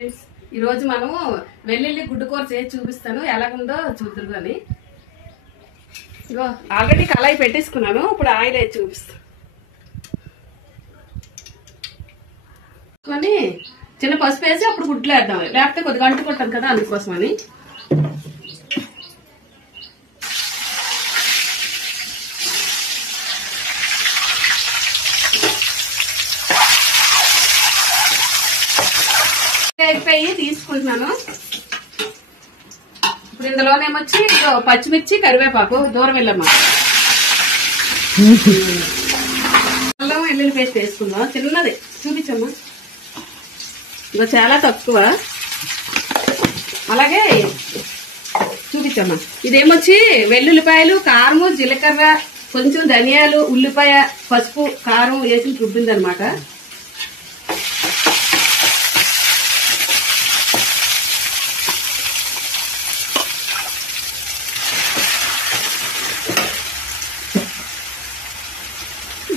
ఈ రోజు మనము వెల్లుల్లి గుడ్డు కూర చేసి చూపిస్తాను, ఎలాగుందో చూద్దురు అని. ఇగో ఆల్రెడీ కళాయి పెట్టేసుకున్నాను, ఇప్పుడు ఆయిల్ వేసి చూపిస్తాను. చిన్న పసుపు వేసి అప్పుడు గుడ్లు వేద్దాం, లేకపోతే కొద్దిగా అంటుకుంటాం కదా, అందుకోసమని. అయిపోయి తీసుకుంటున్నాను. ఇప్పుడు ఇందులోనేమొచ్చి పచ్చిమిర్చి, కరివేపాకు, దూరం వెళ్ళమ్మా. అల్లం వెల్లుల్లి పేస్ట్ వేసుకుందాం, చిన్నది చూపించమ్మా. ఇదో చాలా తక్కువ, అలాగే చూపించమ్మా. ఇదేమొచ్చి వెల్లుల్లిపాయలు, కారము, జీలకర్ర, కొంచెం ధనియాలు, ఉల్లిపాయ, పసుపు, కారం వేసి రుబ్బిందనమాట.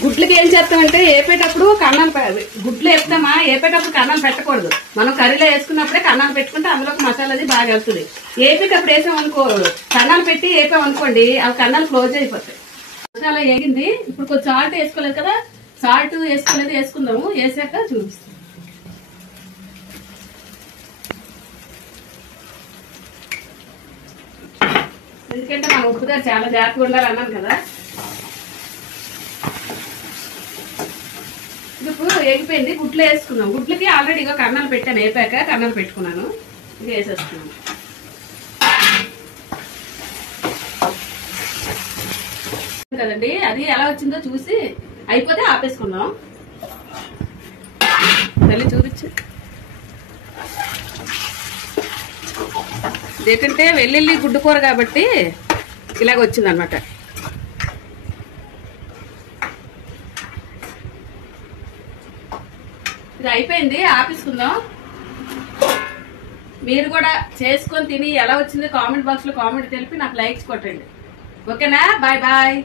గుడ్లకి ఏం చేస్తామంటే ఏపేటప్పుడు కన్నాలు, గుడ్లు వేస్తామా ఏపేటప్పుడు కన్నాలు పెట్టకూడదు. మనం కర్రీలో వేసుకున్నప్పుడే కన్నాలు పెట్టుకుంటే అందులోకి మసాలా అది బాగా వెళ్తుంది. ఏపేటప్పుడు వేసామనుకో, కన్నాలు పెట్టి వేపామనుకోండి, అవి కన్నాలు క్లోజ్ అయిపోతాయి. మసాలా వేగింది, ఇప్పుడు కొంచెం సాల్ట్ వేసుకోలేదు కదా, సాల్ట్ వేసుకోలేదు, వేసుకుందాము. వేసాక చూపిస్తాం. ఎందుకంటే మన ఉప్పు దగ్గర చాలా జాగ్రత్తగా ఉండాలన్నాను కదా. ఇప్పుడు ఎగిపోయింది, గుడ్లు వేసుకున్నాం. గుడ్లకి ఆల్రెడీ ఇగో కన్నాలు పెట్టాను, వేపాక కన్నాలు పెట్టుకున్నాను. ఇక వేసేసుకున్నాను. కదండి, అది ఎలా వచ్చిందో చూసి అయిపోతే ఆపేసుకుందాం. తల్లి చూపించు. ఏంటంటే వెల్లుల్లి గుడ్డు కూర కాబట్టి ఇలాగ వచ్చింది అనమాట. ఇది అయిపోయింది, ఆపేసుకుందాం. మీరు కూడా చేసుకొని తిని ఎలా వచ్చిందో కామెంట్ బాక్స్ లో కామెంట్ తెలిపి నాకు లైక్స్ కొట్టండి. ఓకేనా? Bye bye.